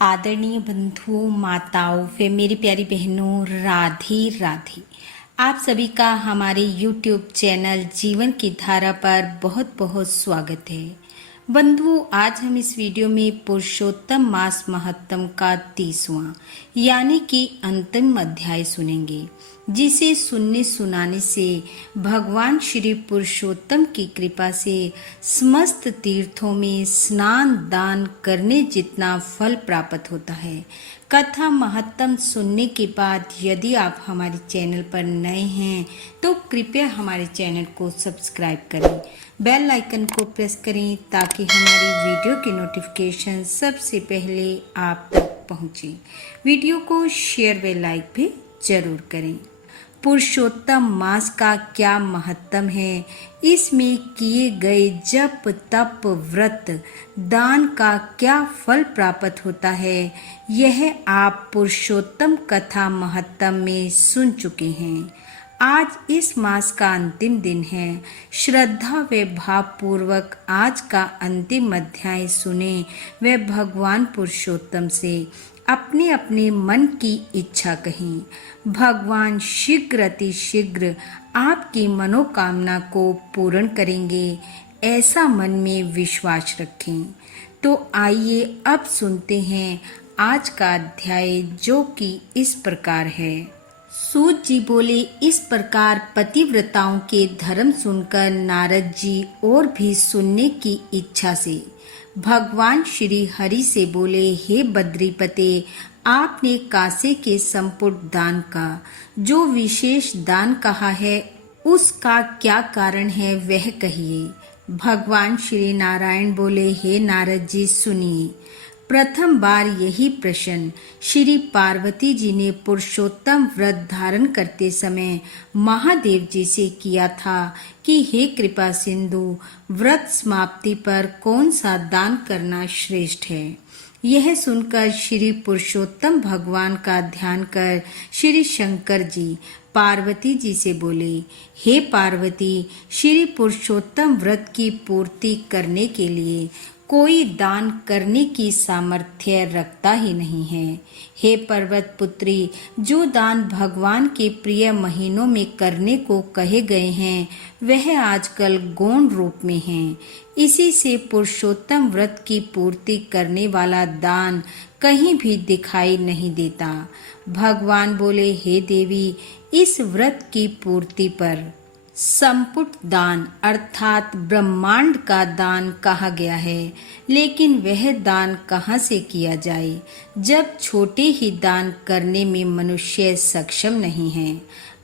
आदरणीय बंधुओं, माताओं व मेरी प्यारी बहनों, राधे राधे। आप सभी का हमारे YouTube चैनल जीवन की धारा पर बहुत बहुत स्वागत है। बंधुओं, आज हम इस वीडियो में पुरुषोत्तम मास महत्तम का 30वां यानी कि अंतिम अध्याय सुनेंगे, जिसे सुनने सुनाने से भगवान श्री पुरुषोत्तम की कृपा से समस्त तीर्थों में स्नान दान करने जितना फल प्राप्त होता है। कथा महत्तम सुनने के बाद यदि आप हमारे चैनल पर नए हैं तो कृपया हमारे चैनल को सब्सक्राइब करें, बेल आइकन को प्रेस करें ताकि हमारी वीडियो की नोटिफिकेशन सबसे पहले आप तक पहुंचे। वीडियो को शेयर व लाइक भी जरूर करें। पुरुषोत्तम मास का क्या महत्तम है, इसमें किए गए जप तप व्रत दान का क्या फल प्राप्त होता है, यह आप पुरुषोत्तम कथा महत्तम में सुन चुके हैं। आज इस मास का अंतिम दिन है। श्रद्धा व भाव पूर्वक आज का अंतिम अध्याय सुने व भगवान पुरुषोत्तम से अपने अपने मन की इच्छा कहें। भगवान शीघ्र अति शीघ्र आपकी मनोकामना को पूर्ण करेंगे, ऐसा मन में विश्वास रखें। तो आइए अब सुनते हैं आज का अध्याय, जो कि इस प्रकार है। सूत जी बोले, इस प्रकार पतिव्रताओं के धर्म सुनकर नारद जी और भी सुनने की इच्छा से भगवान श्री हरि से बोले, हे बद्रीपते, आपने कासे के संपुट दान का जो विशेष दान कहा है, उसका क्या कारण है वह कहिए। भगवान श्री नारायण बोले, हे नारद जी सुनिए। प्रथम बार यही प्रश्न श्री पार्वती जी ने पुरुषोत्तम व्रत धारण करते समय महादेव जी से किया था कि हे कृपा सिंधु, व्रत समाप्ति पर कौन सा दान करना श्रेष्ठ है। यह सुनकर श्री पुरुषोत्तम भगवान का ध्यान कर श्री शंकर जी पार्वती जी से बोले, हे पार्वती, श्री पुरुषोत्तम व्रत की पूर्ति करने के लिए कोई दान करने की सामर्थ्य रखता ही नहीं है। हे पर्वत पुत्री, जो दान भगवान के प्रिय महीनों में करने को कहे गए हैं वह आजकल गौण रूप में हैं। इसी से पुरुषोत्तम व्रत की पूर्ति करने वाला दान कहीं भी दिखाई नहीं देता। भगवान बोले, हे देवी, इस व्रत की पूर्ति पर संपुट दान अर्थात ब्रह्मांड का दान कहा गया है, लेकिन वह दान कहाँ से किया जाए जब छोटे ही दान करने में मनुष्य सक्षम नहीं है।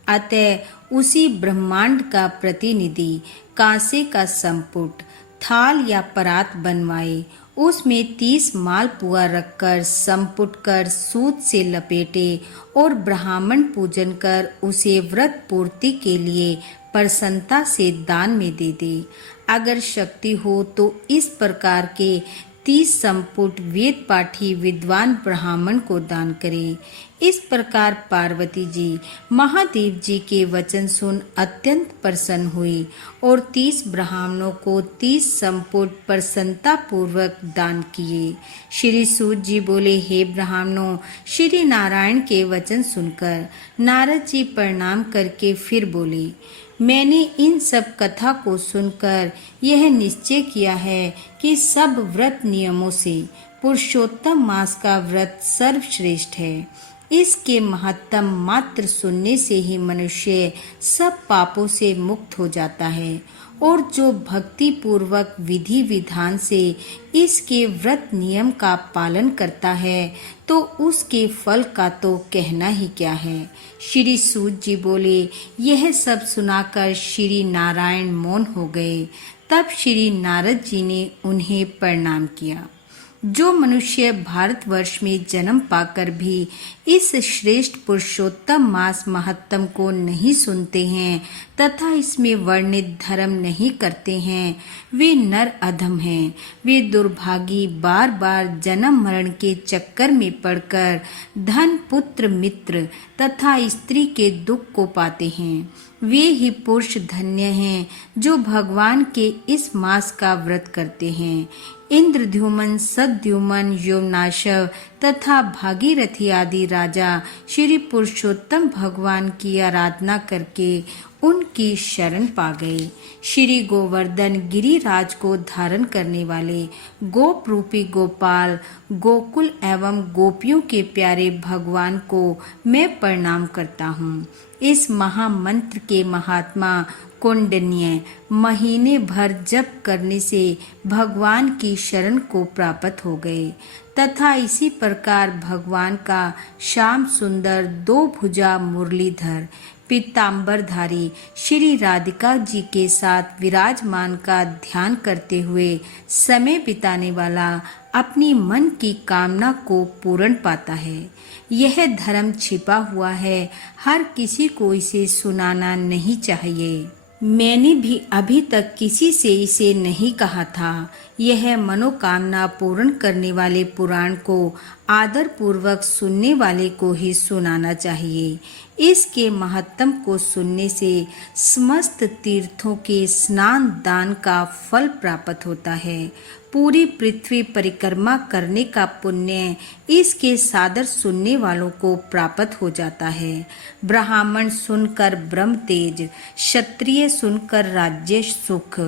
अतः उसी ब्रह्मांड का प्रतिनिधि कांसे का संपुट थाल या परात बनवाए, उसमें 30 मालपुआ रखकर संपुट कर सूत से लपेटे और ब्राह्मण पूजन कर उसे व्रत पूर्ति के लिए प्रसन्नता से दान में दे दे। अगर शक्ति हो तो इस प्रकार के 30 संपुट वेद पाठी विद्वान ब्राह्मण को दान करे। इस प्रकार पार्वती जी महादेव जी के वचन सुन अत्यंत प्रसन्न हुई और 30 ब्राह्मणों को 30 संपुट प्रसन्नता पूर्वक दान किए। श्री सूत जी बोले, हे ब्राह्मणों, श्री नारायण के वचन सुनकर नारद जी प्रणाम करके फिर बोले, मैंने इन सब कथा को सुनकर यह निश्चय किया है कि सब व्रत नियमों से पुरुषोत्तम मास का व्रत सर्वश्रेष्ठ है। इसके महत्तम मात्र सुनने से ही मनुष्य सब पापों से मुक्त हो जाता है और जो भक्ति पूर्वक विधि विधान से इसके व्रत नियम का पालन करता है तो उसके फल का तो कहना ही क्या है। श्री सूत जी बोले, यह सब सुनाकर श्री नारायण मौन हो गए। तब श्री नारद जी ने उन्हें प्रणाम किया। जो मनुष्य भारतवर्ष में जन्म पाकर भी इस श्रेष्ठ पुरुषोत्तम मास महत्तम को नहीं सुनते हैं तथा इसमें वर्णित धर्म नहीं करते हैं, वे नर अधम हैं। वे दुर्भागी बार बार जन्म मरण के चक्कर में पड़कर धन पुत्र मित्र तथा स्त्री के दुख को पाते हैं। वे ही पुरुष धन्य हैं जो भगवान के इस मास का व्रत करते हैं। इंद्रद्युमन, सद्युमन, यवनाशव तथा भागीरथी आदि राजा श्री पुरुषोत्तम भगवान की आराधना करके उनकी शरण पा गए। श्री गोवर्धन गिरिराज को धारण करने वाले गोप रूपी गोपाल, गोकुल एवं गोपियों के प्यारे भगवान को मैं प्रणाम करता हूँ। इस महामंत्र के महात्मा कौंडिन्य महीने भर जप करने से भगवान की शरण को प्राप्त हो गए तथा इसी प्रकार भगवान का श्याम सुंदर दो भुजा मुरलीधर पीताम्बरधारी श्री राधिका जी के साथ विराजमान का ध्यान करते हुए समय बिताने वाला अपनी मन की कामना को पूर्ण पाता है। यह धर्म छिपा हुआ है, हर किसी को इसे सुनाना नहीं चाहिए। मैंने भी अभी तक किसी से इसे नहीं कहा था। यह मनोकामना पूर्ण करने वाले पुराण को आदर पूर्वक सुनने वाले को ही सुनाना चाहिए। इसके महत्तम को सुनने से समस्त तीर्थों के स्नान दान का फल प्राप्त होता है। पूरी पृथ्वी परिक्रमा करने का पुण्य इसके सादर सुनने वालों को प्राप्त हो जाता है। ब्राह्मण सुनकर ब्रह्म तेज, क्षत्रिय सुनकर राज्य सुख,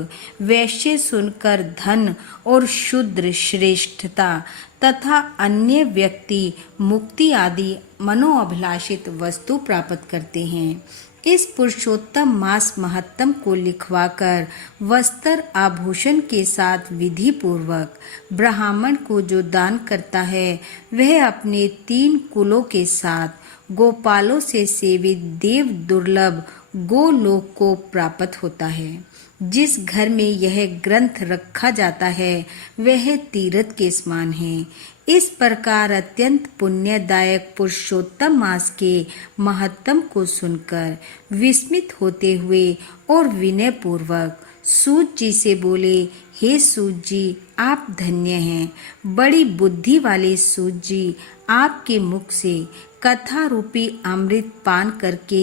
वैश्य सुनकर धन और शूद्र श्रेष्ठता तथा अन्य व्यक्ति मुक्ति आदि मनोअभिलाषित वस्तु प्राप्त करते हैं। इस पुरुषोत्तम मास महत्तम को लिखवाकर वस्त्र आभूषण के साथ विधि पूर्वक ब्राह्मण को जो दान करता है वह अपने 3 कुलों के साथ गोपालों से सेवित देव दुर्लभ गोलोक को प्राप्त होता है। जिस घर में यह ग्रंथ रखा जाता है वह तीर्थ के समान है। इस प्रकार अत्यंत पुण्यदायक पुरुषोत्तम मास के महत्तम को सुनकर विस्मित होते हुए और विनय पूर्वक सूत जी से बोले, हे सूत जी, आप धन्य हैं। बड़ी बुद्धि वाले सूत जी, आपके मुख से कथा रूपी अमृत पान करके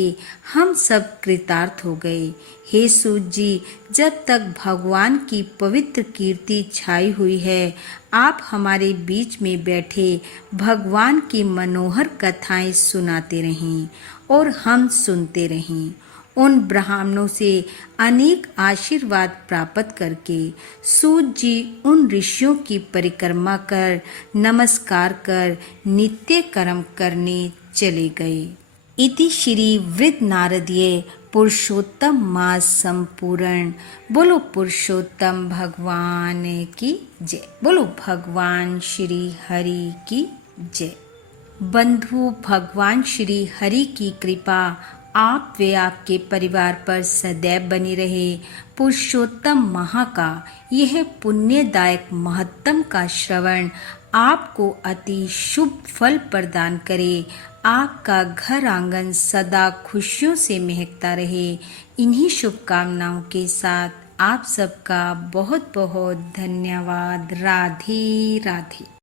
हम सब कृतार्थ हो गए। हे सूत जी, जब तक भगवान की पवित्र कीर्ति छाई हुई है, आप हमारे बीच में बैठे भगवान की मनोहर कथाएं सुनाते रहें और हम सुनते रहें। उन ब्राह्मणों से अनेक आशीर्वाद प्राप्त करके सूत जी उन ऋषियों की परिक्रमा कर नमस्कार कर नित्य कर्म करने चले गए। इति श्री वृद्ध नारदीय पुरुषोत्तम मास संपूर्ण। बोलो पुरुषोत्तम भगवान की जय। बोलो भगवान श्री हरि की जय। बंधु, भगवान श्री हरि की कृपा आप व आपके परिवार पर सदैव बनी रहे। पुरुषोत्तम माह का यह पुण्यदायक महत्तम का श्रवण आपको अति शुभ फल प्रदान करे। आपका घर आंगन सदा खुशियों से महकता रहे। इन्हीं शुभकामनाओं के साथ आप सबका बहुत बहुत धन्यवाद। राधे राधे।